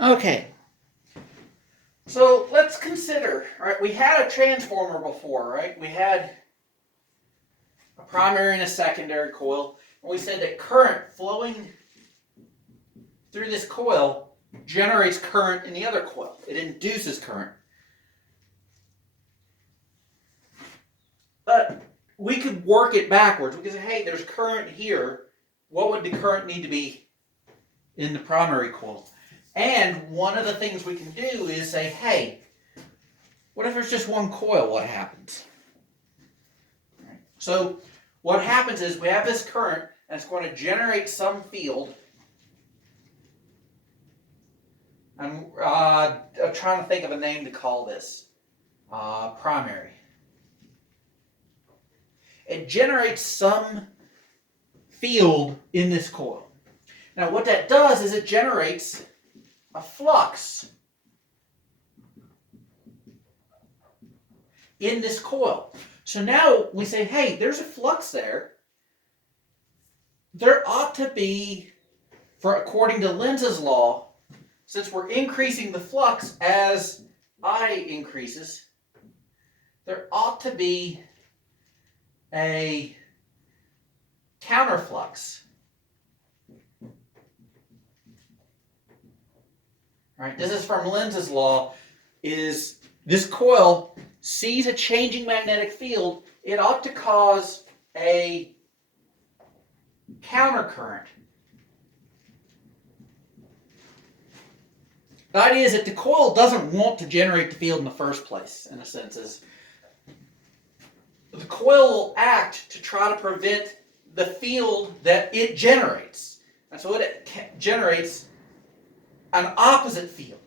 Okay, so let's consider, right, we had a transformer before, right? We had a primary and a secondary coil, and we said that current flowing through this coil generates current in the other coil. It induces current. But we could work it backwards. We could say, hey, there's current here. What would the current need to be in the primary coil? And one of the things we can do is say, hey, what if there's just one coil? What happens? Right. So what happens is we have this current, and it's going to generate some field. I'm trying to think of a name to call this. Primary. It generates some field in this coil. Now what that does is it generates a flux in this coil. So now we say, hey, there's a flux there. There ought to be, according to Lenz's law, since we're increasing the flux as I increases, there ought to be a counterflux. Right? This is from Lenz's law. Is this coil sees a changing magnetic field, it ought to cause a countercurrent. The idea is that the coil doesn't want to generate the field in the first place, in a sense. Is the coil will act to try to prevent the field that it generates. And so it generates an opposite field.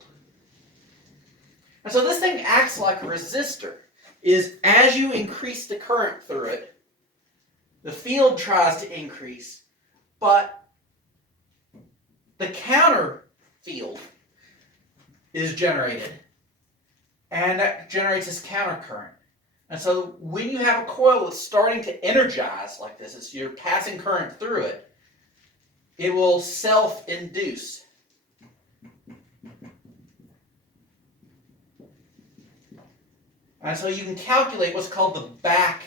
And so this thing acts like a resistor. Is as you increase the current through it, the field tries to increase, but the counter field is generated, and that generates this counter current. And so when you have a coil that's starting to energize like this, you're passing current through it, it will self-induce. And so you can calculate what's called the back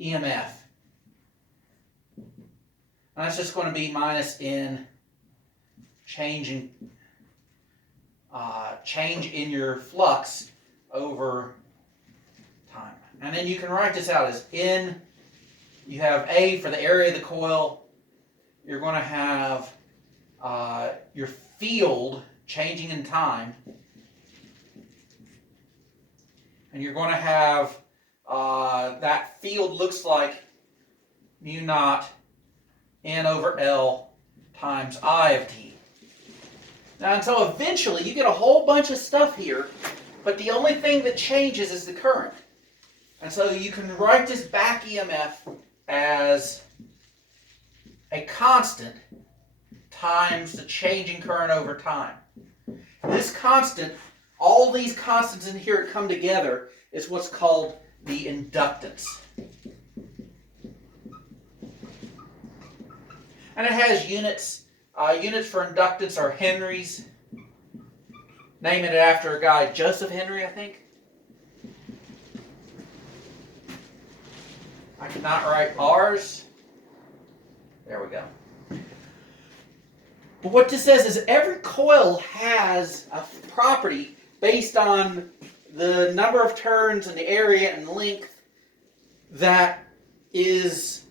EMF. And that's just going to be minus N change in your flux over time. And then you can write this out as N. You have A for the area of the coil. You're going to have your field changing in time. And you're going to have that field looks like mu naught N over L times I of t. Now, and so eventually you get a whole bunch of stuff here, but the only thing that changes is the current. And so you can write this back EMF as a constant times the changing current over time. This constant, all these constants in here come together, is what's called the inductance. And it has units. Units for inductance are henries. Naming it after a guy, Joseph Henry, I think. I cannot write R's. There we go. But what this says is every coil has a property based on the number of turns and the area and length that is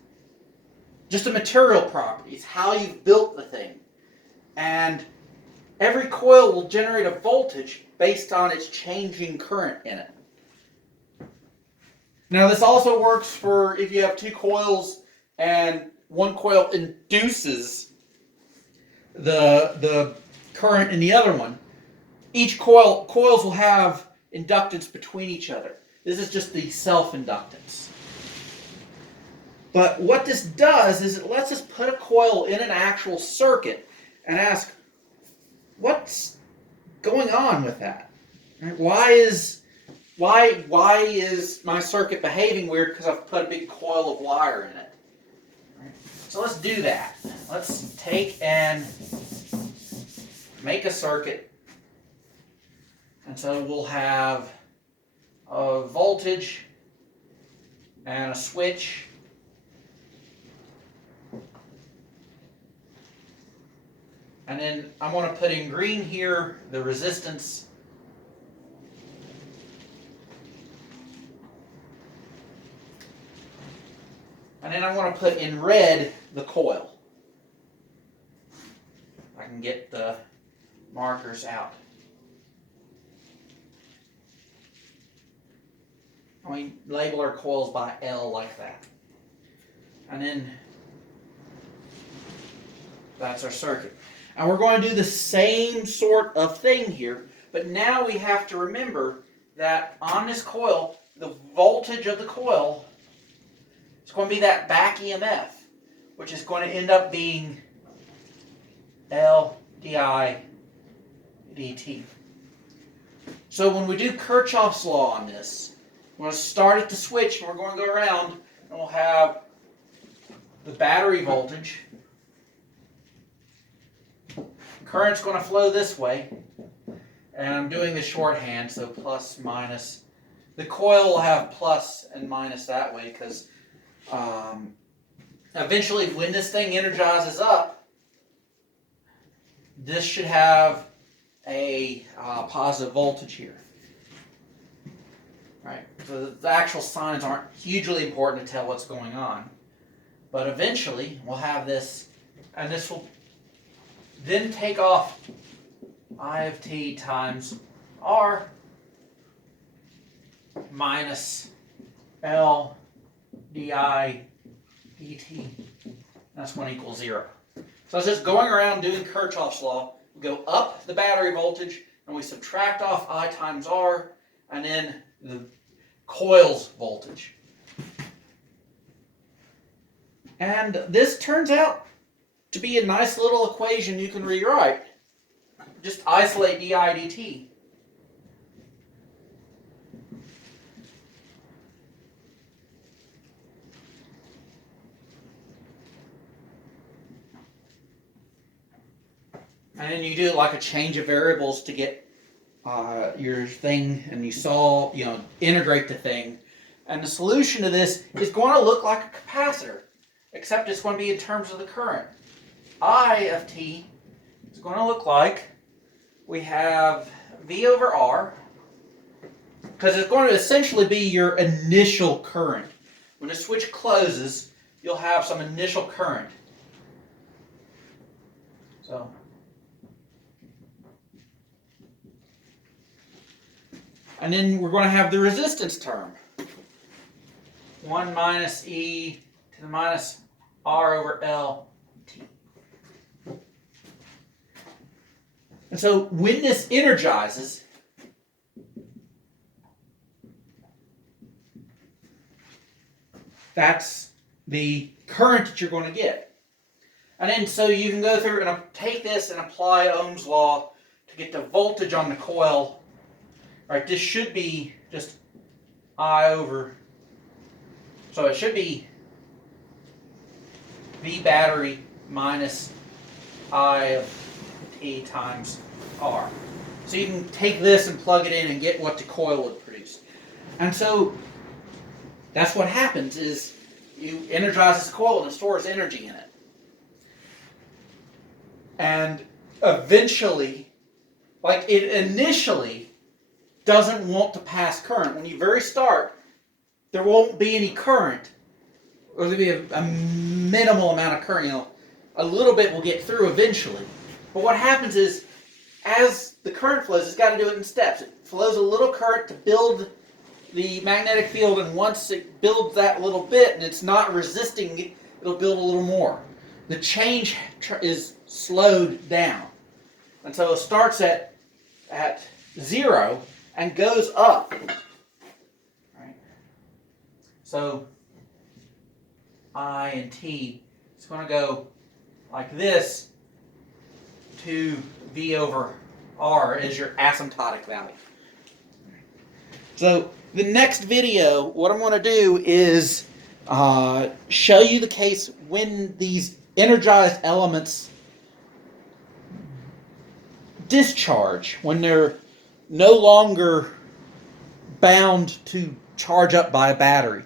just a material property. It's how you've built the thing. And every coil will generate a voltage based on its changing current in it. Now this also works for if you have two coils and one coil induces the current in the other one. Each coils will have inductance between each other. This is just the self-inductance. But what this does is it lets us put a coil in an actual circuit and ask, what's going on with that? Right? Why is my circuit behaving weird because I've put a big coil of wire in it? Right? So let's do that. Let's take and make a circuit. And so we'll have a voltage and a switch. And then I'm going to put in green here the resistance. And then I'm going to put in red the coil. I can get the markers out. We label our coils by L like that. And then that's our circuit. And we're going to do the same sort of thing here, but now we have to remember that on this coil, the voltage of the coil is going to be that back EMF, which is going to end up being L di dt. So when we do Kirchhoff's law on this, we're going to start at the switch and we're going to go around and we'll have the battery voltage. Current's going to flow this way, and I'm doing the shorthand, so plus, minus. The coil will have plus and minus that way because eventually when this thing energizes up, this should have a positive voltage here. Right? So the actual signs aren't hugely important to tell what's going on, but eventually we'll have this, and this will then take off I of t times R minus L di dt. That's 1 equals 0. So it's just going around doing Kirchhoff's law. We go up the battery voltage and we subtract off I times R and then the coil's voltage. And this turns out to be a nice little equation you can rewrite. Just isolate di dt. And then you do like a change of variables to get your thing, and you integrate the thing. And the solution to this is going to look like a capacitor, except it's going to be in terms of the current. I of t is going to look like we have V over R, because it's going to essentially be your initial current. When the switch closes, you'll have some initial current. So, and then we're going to have the resistance term. 1 minus E to the minus R over L t. And so when this energizes, that's the current that you're going to get. And then so you can go through and take this and apply Ohm's law to get the voltage on the coil. Right, this should be just I over, so it should be V battery minus I of T times R. So you can take this and plug it in and get what the coil would produce. And so that's what happens is you energize this coil and it stores energy in it. And eventually, like it initially doesn't want to pass current. When you very start, there won't be any current. Or there'll be a minimal amount of current. A little bit will get through eventually. But what happens is, as the current flows, it's got to do it in steps. It flows a little current to build the magnetic field, and once it builds that little bit and it's not resisting, it'll build a little more. The change is slowed down. And so it starts at 0 and goes up. Right? So I and T is going to go like this to V over R as your asymptotic value. So the next video, what I'm going to do is show you the case when these energized elements discharge, when they're no longer bound to charge up by a battery.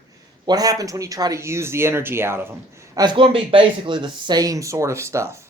What happens when you try to use the energy out of them? And it's going to be basically the same sort of stuff.